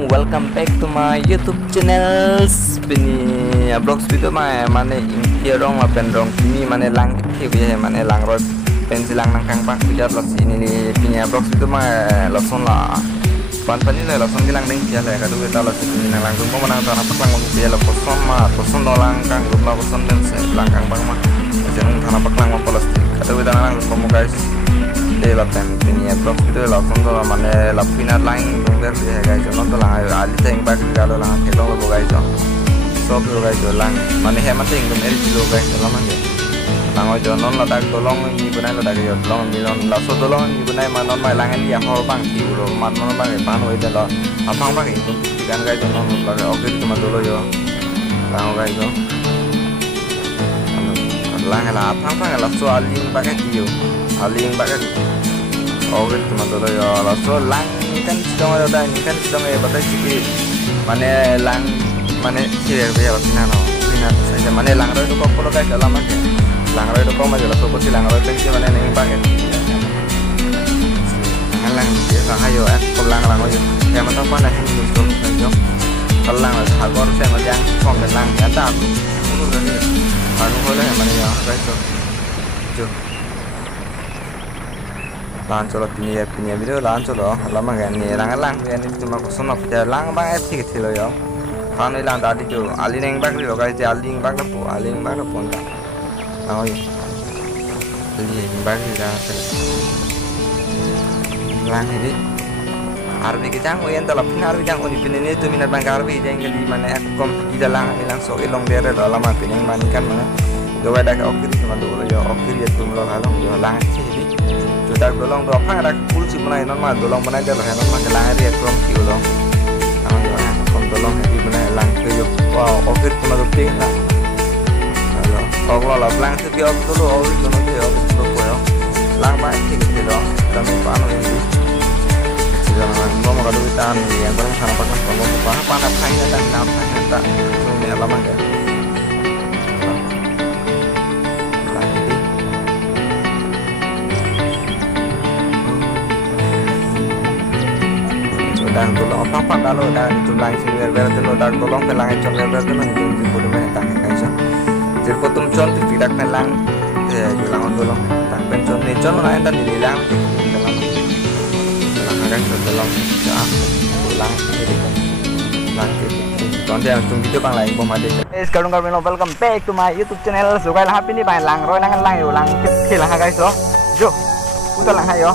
long welcome back to my YouTube channel. Bini vlogs video mane intia rong apen rong kini mane lang kiri mane lang road pensi lang nang kang pak biar los ini punya vlogs video loson la pan pani le loson gilang ding dia le kadu kita los ini nang lang tung mana tanah pak lang dia lo koson dolang kang rumah koson dan se lang kang bang mah jangan tanah pak lang polos kadu kita nang komo guys de la pen ini vlog video loson do mane la pina line dongger dia guys non to lang ali teng bak galo lang kelong lo guys sob lo guys lang mane hemat ting dum eri lo guys lama ge lang ojo non la dak tolong ni bunai la dak yo tolong ni non la so tolong ni bunai ma non mai lang dia hol bang ti lo man non bang pan we de lo apang bang itu kan guys non la oke cuma dulu yo lang guys yo lang la apang bang la so aling bang ti yo aling bang oke cuma dulu yo la so lang ni kan sedang ada ni kan sedang batai sikit mane lang mane sire be ya pina no pina saja mane lang ro ko ko guys dalam aja lang ro ko ma jala so ko lang ro te mane ning pakai lang dia sa hayo ko lang ojo ya mata pa na ni so jo lang la ha gor se ma jang phong de lang ya ta ko ro ni anu ko le mane ya guys jo lan cholo pinia video lan cholo lama gan ni lang ni cuma ko sono ya lang bang etik thilo yo kan ilang tadi jo aling bag lo guys aling bag po ta oh iya aling bag da lang ini arbi kitang oyen talap arbi jang oni pinene tu minat bang arbi jang di mana kom ilang so ilong dere do lama pining manikan mana do ada ka okir cuma do yo okir ya tum lo halong yo lang sih sudah dolong do apa ada full sih mulai normal dolong mana aja lah normal lang ri kom ki ulong dolong di benar lang ke wow okir cuma tuh lah halo kalau lah lang tuh dia dulu okir cuma dia okir tuh ya lang banyak gitu loh kami panu ini jangan mau kalau kita nih yang terus sana pakai kalau apa panas hanya dan nafas tak ini lama ya dan tolong apa kalau dan itu langsung berbeda tuh dan tolong pelang econ berbeda tuh nanti di bodoh mana tak kaisa jadi potom con itu tidak pelang ya hilang tolong tak pencon econ lain dan hilang dalam akan tolong ya pulang jadi lagi contoh yang tunggu video bang lain pemade sekarang kalian welcome back to my YouTube channel suka lah happy nih bang lang roy lang yo lang kilang guys yo jo udah lang ayo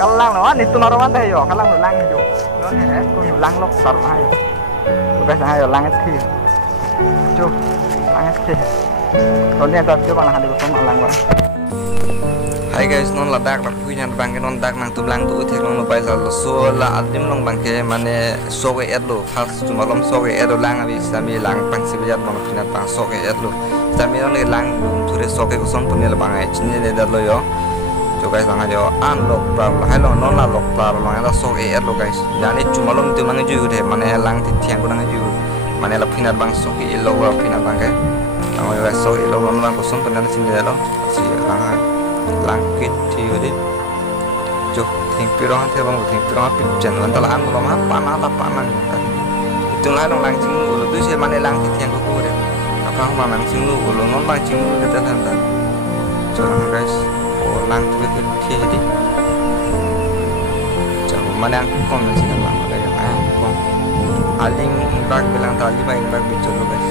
kalau lang lo itu naruhan teh yo kalau lang yo non he ko lang lok sar hai guys ayo lang ki jo lang ki soalnya tak coba lang hadi ko sama lang bang hai guys non ladak nak punya bang non dak nang tu lang tu thek non bai sal so la adim long bang ke mane so ge edlo khas cuma lom so ge edlo lang abi sami lang pang sibiyat bang pinat bang so ge edlo sami non lang ture so ge ko son punel bang ai chine de lo yo jo guys lang aja unlock problem hai lo non la lock problem lang ada so ge edlo guys yani cuma lom tu mang ju de mane lang ti tiang ko nang ju mane la pinat bang so ge lo wa pinat bang ke ang guys so ge lo lang ko son punel chine de lo si langkit tiuri jo ting pirong the bang ting pirong pip jan wan talan lo ma panang itu lah long lang sing lu tu se mane lang tiang ko de apa ma lang sing lu lo non bang sing lu kita tanda jo guys oh lang tu ke ti di jo mane ang kon sing lang ada ya kon aling bag bilang tali bang bag bicara guys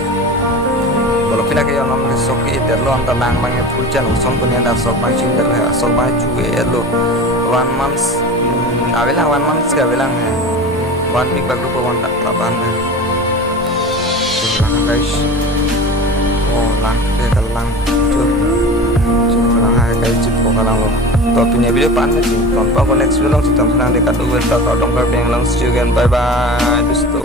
kalau kita kayak orang sok itu lo antar lang bangnya pujan usung punya dah sok macam itu ya sok macam juga lo 1 month awelang 1 month ke awelang ya 1 week baru pun tak lapan ya guys oh lang kita lang lang guys cukup kalau lo topinya video pandai sih tanpa koneksi long sistem senang dekat dua tahun dong yang langsung bye bye dosto